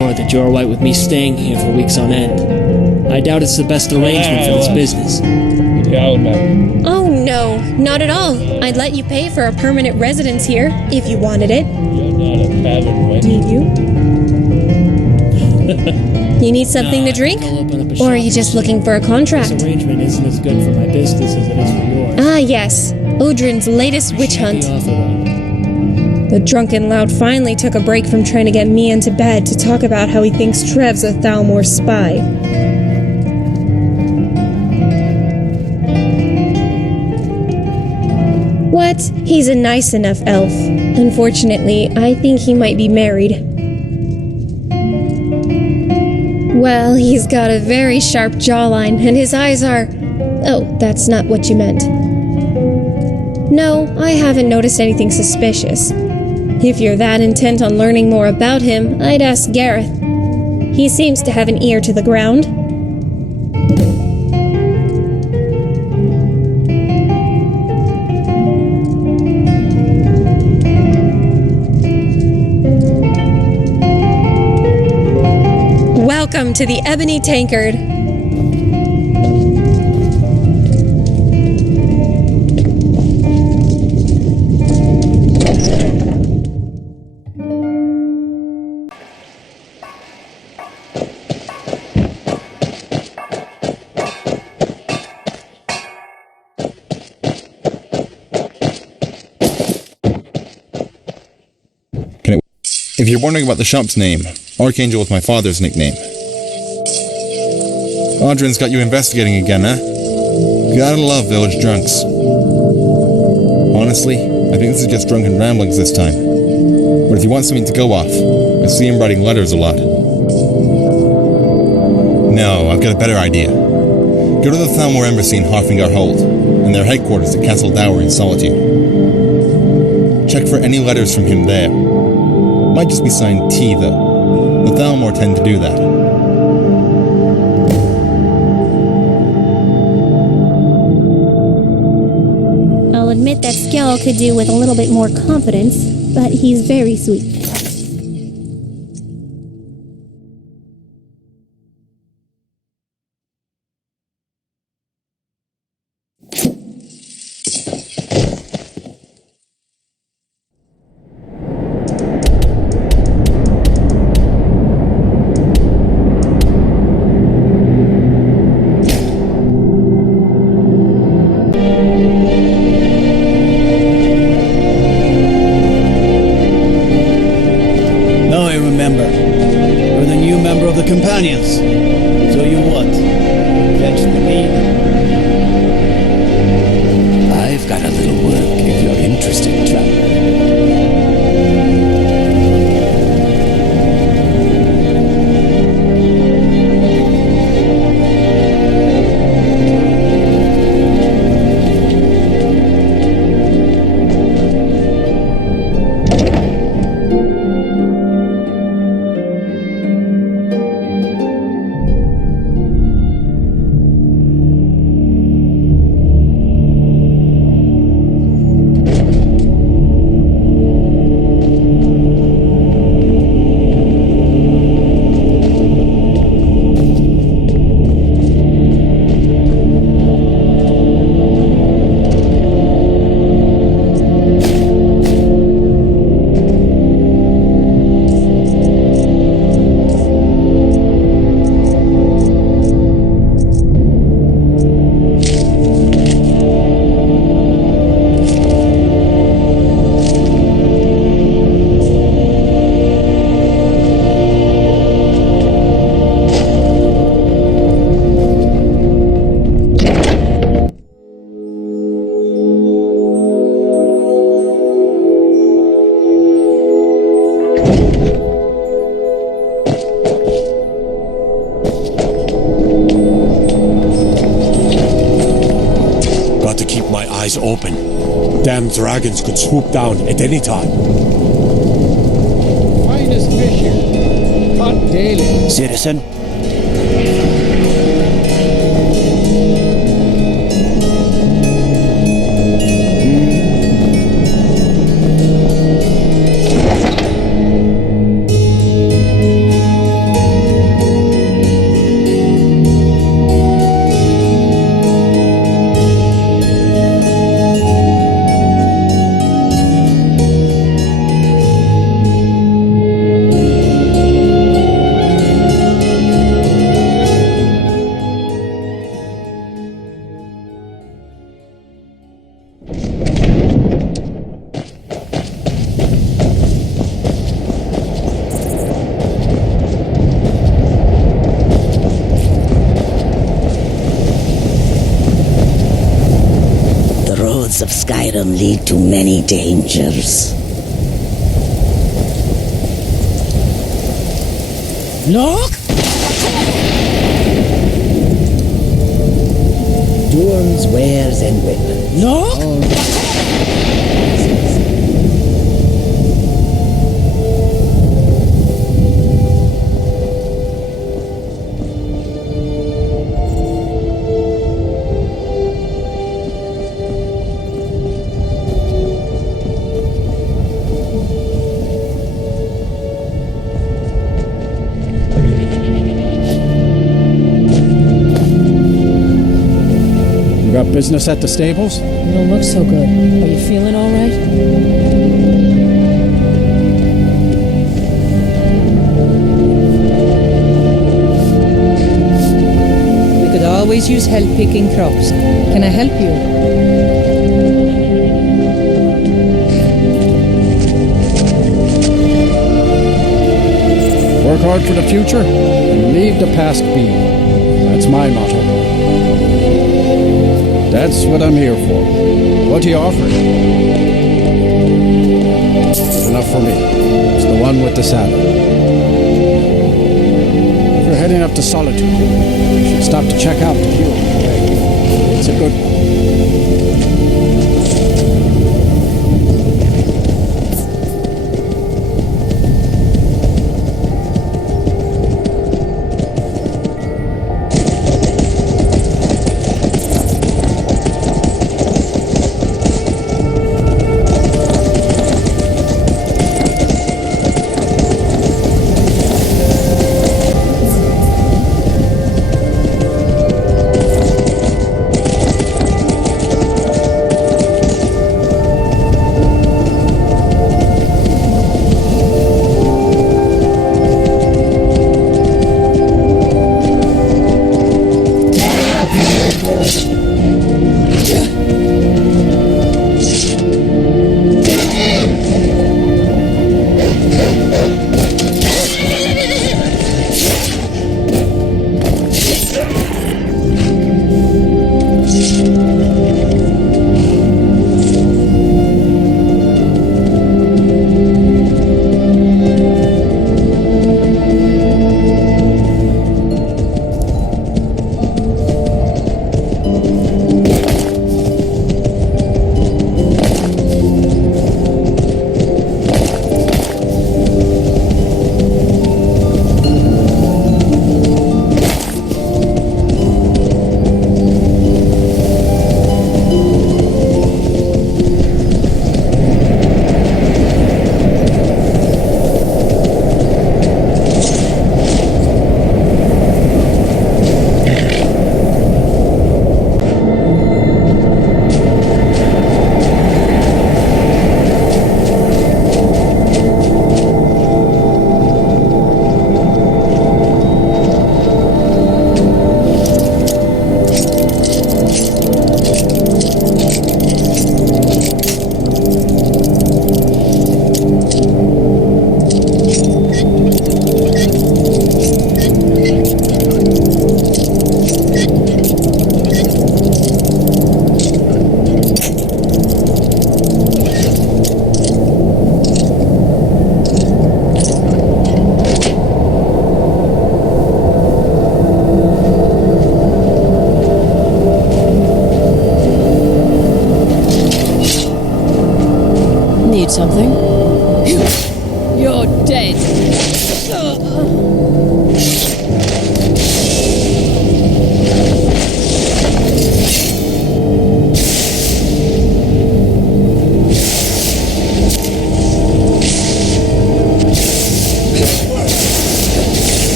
that you're alright with me staying here for weeks on end. I doubt it's the best arrangement for this business. Oh no, not at all. I'd let you pay for a permanent residence here, if you wanted it. You're not a pattern Do you? You need something to drink? Or are you just looking for a contract? This arrangement isn't as good for my business as it is for yours. Ah yes, Udrin's latest witch hunt. The drunken lout finally took a break from trying to get me into bed to talk about how he thinks Trev's a Thalmor spy. What? He's a nice enough elf. Unfortunately, I think he might be married. Well, he's got a very sharp jawline, and his eyes are... Oh, that's not what you meant. No, I haven't noticed anything suspicious. If you're that intent on learning more about him, I'd ask Gareth. He seems to have an ear to the ground. Welcome to the Ebony Tankard. If you're wondering about the shop's name, Archangel is my father's nickname. Audrin's got you investigating again, huh? Gotta love village drunks. Honestly, I think this is just drunken ramblings this time. But if you want something to go off, I see him writing letters a lot. No, I've got a better idea. Go to the Thalmor embassy in Harfingar Hold, and their headquarters at Castle Dower in Solitude. Check for any letters from him there. Might just be signed T, though. The Thalmor tend to do that. I'll admit that Skell could do with a little bit more confidence, but he's very sweet. Companions. So you what? Catch the lead? I've got a little work if you're interested, traveler. Open. Damn dragons could swoop down at any time. Finest fish here. Caught daily. Citizen? Skyrim lead to many dangers. Look! Doorns, wares, and weapons. Look! You got business at the stables? You don't look so good. Are you feeling all right? We could always use help picking crops. Can I help you? Work hard for the future and leave the past be. That's my motto. That's what I'm here for. What are you offering? Good enough for me. It's the one with the saddle. If you're heading up to Solitude, you should stop to check out the view on the way. It's a good one.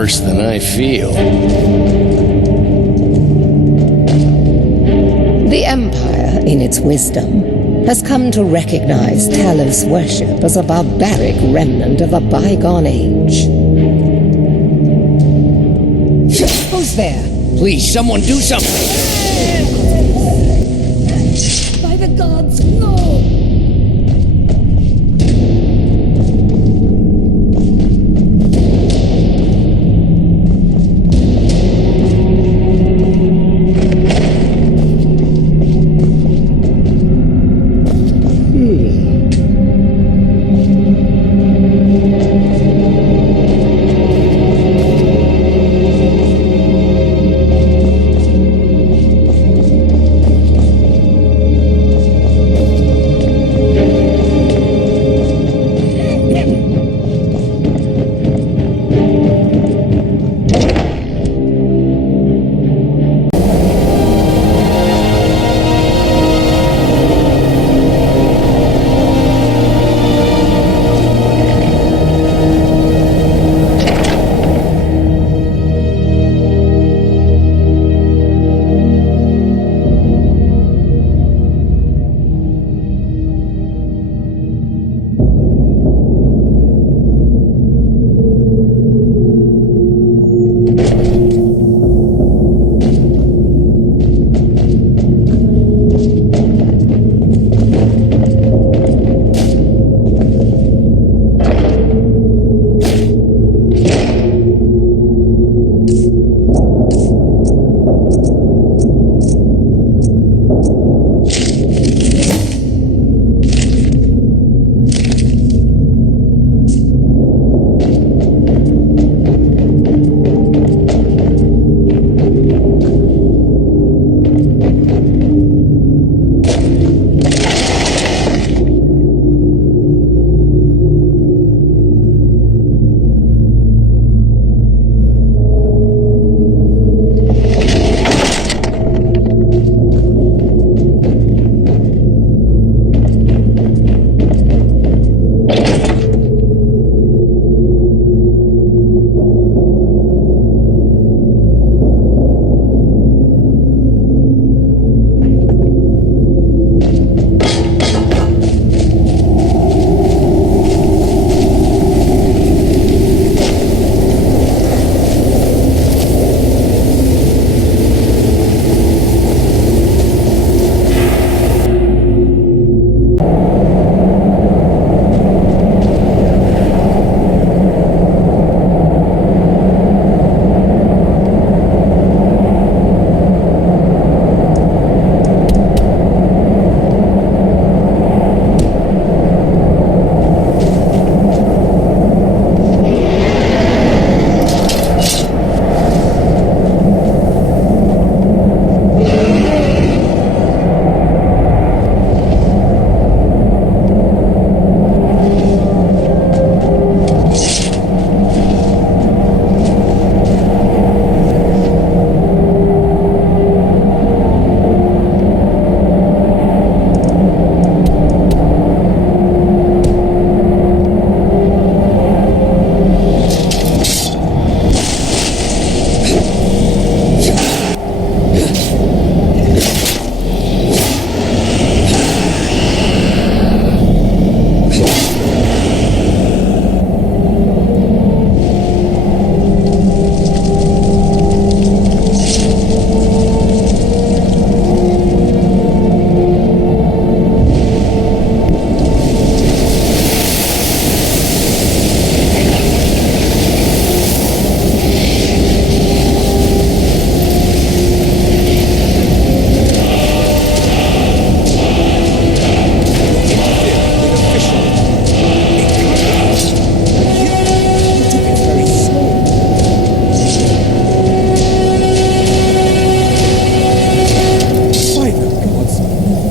worse than I feel. The Empire, in its wisdom, has come to recognize Talos worship as a barbaric remnant of a bygone age. Who's there? Please, someone do something! By the gods, no!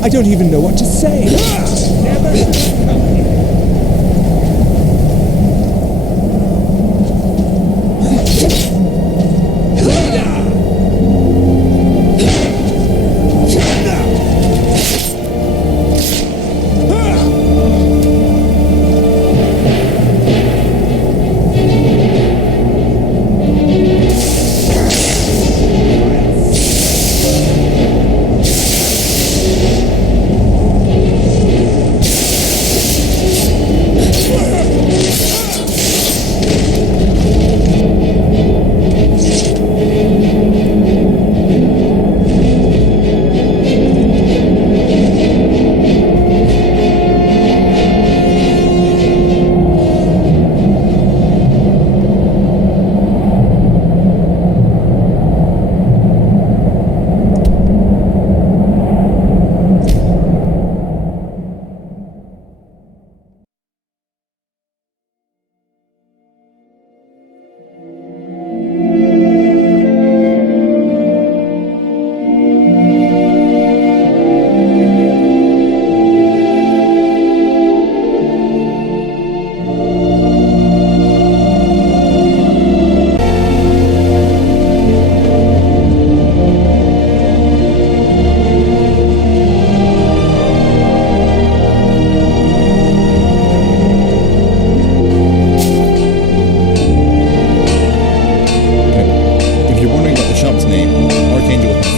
I don't even know what to say. Never should have come here.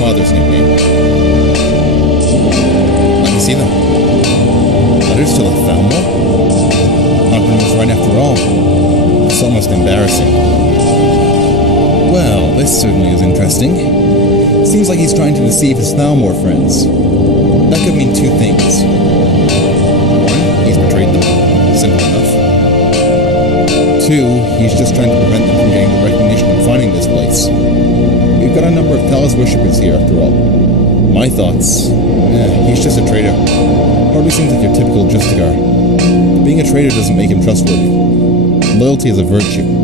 father's nickname. Let me see them. Letters to the Thalmor? Humphrey was right after all. It's almost embarrassing. Well, this certainly is interesting. Seems like he's trying to deceive his Thalmor friends. That could mean two things. One, he's betrayed them. Simple enough. Two, he's just trying to prevent them from getting the recognition and finding this place. We've got a number of Talos worshippers here, after all. My thoughts? He's just a traitor. Hardly seems like your typical Justicar. Being a traitor doesn't make him trustworthy. Loyalty is a virtue.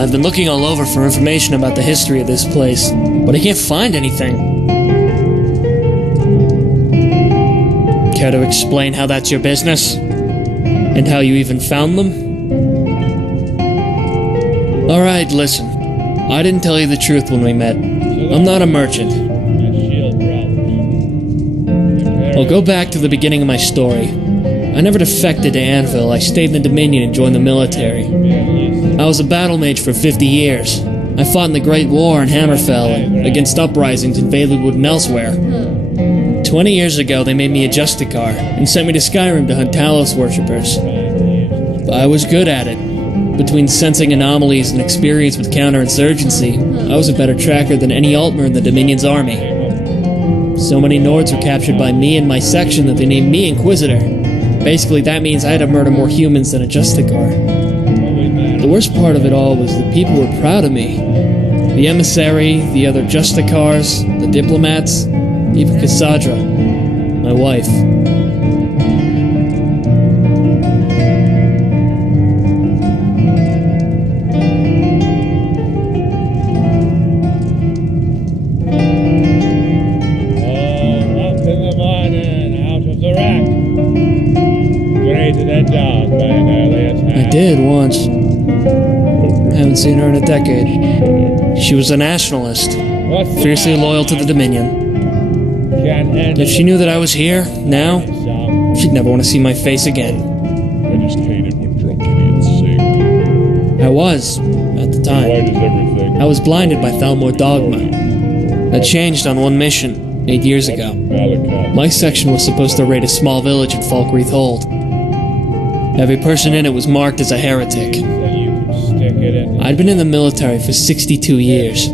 I've been looking all over for information about the history of this place, but I can't find anything. Care to explain how that's your business? And how you even found them? Alright, listen. I didn't tell you the truth when we met. I'm not a merchant. I'll go back to the beginning of my story. I never defected to Anvil. I stayed in the Dominion and joined the military. I was a battle mage for 50 years. I fought in the Great War in Hammerfell and against uprisings in Valenwood and elsewhere. 20 years ago, they made me a Justicar and sent me to Skyrim to hunt Talos worshippers. I was good at it. Between sensing anomalies and experience with counterinsurgency, I was a better tracker than any Altmer in the Dominion's army. So many Nords were captured by me and my section that they named me Inquisitor. Basically, that means I had to murder more humans than a Justicar. The worst part of it all was that people were proud of me. The emissary, the other Justicars, the diplomats, even Cassandra, my wife. I did once. Haven't seen her in a decade. She was a nationalist, fiercely loyal to the Dominion. If she knew that I was here, now, she'd never want to see my face again. I just hated when drunk idiots sing. I was, at the time. Why does everything? I was blinded by Thalmor dogma. That changed on one mission, 8 years ago. My section was supposed to raid a small village in Falkreath Hold. Every person in it was marked as a heretic. I'd been in the military for 62 years.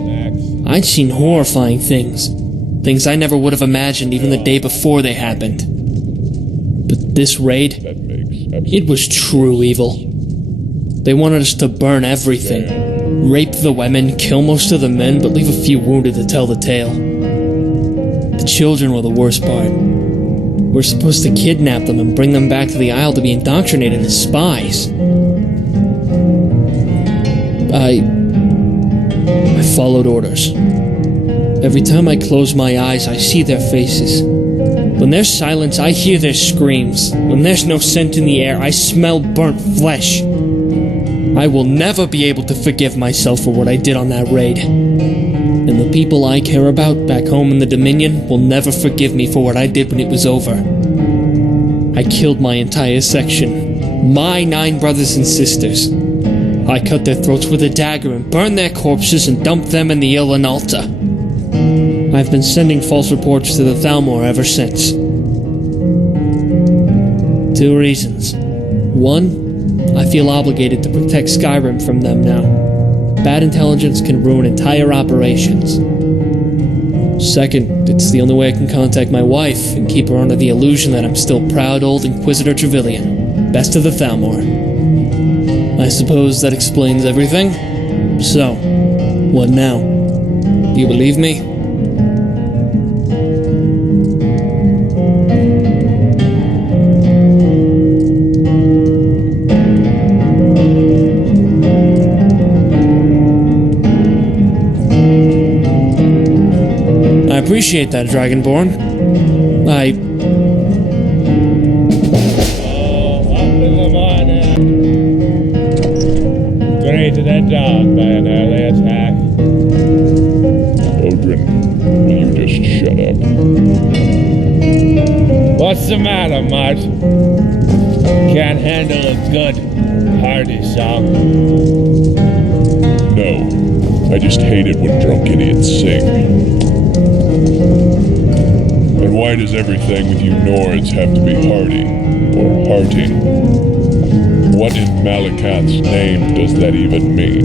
I'd seen horrifying things. Things I never would have imagined even the day before they happened. But this raid, it was true evil. They wanted us to burn everything. Rape the women, kill most of the men, but leave a few wounded to tell the tale. The children were the worst part. We're supposed to kidnap them and bring them back to the Isle to be indoctrinated as spies. I followed orders. Every time I close my eyes, I see their faces. When there's silence, I hear their screams. When there's no scent in the air, I smell burnt flesh. I will never be able to forgive myself for what I did on that raid. And the people I care about back home in the Dominion will never forgive me for what I did when it was over. I killed my entire section. My 9 brothers and sisters. I cut their throats with a dagger and burned their corpses and dumped them in the Elenwen altar. I've been sending false reports to the Thalmor ever since. 2 reasons. 1, I feel obligated to protect Skyrim from them now. Bad intelligence can ruin entire operations. 2nd, it's the only way I can contact my wife and keep her under the illusion that I'm still proud old Inquisitor Trevelyan, best of the Thalmor. I suppose that explains everything. So, what now? Do you believe me? appreciate that, Dragonborn. Up in the morning. Greeted a dog by an early attack. Odrin, will you just shut up? What's the matter, Mart? Can't handle a good, hearty song? No, I just hate it when drunk idiots sing. And why does everything with you Nords have to be hearty or hearty? What in Malakath's name does that even mean?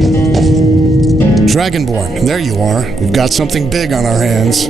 Dragonborn, there you are. We've got something big on our hands.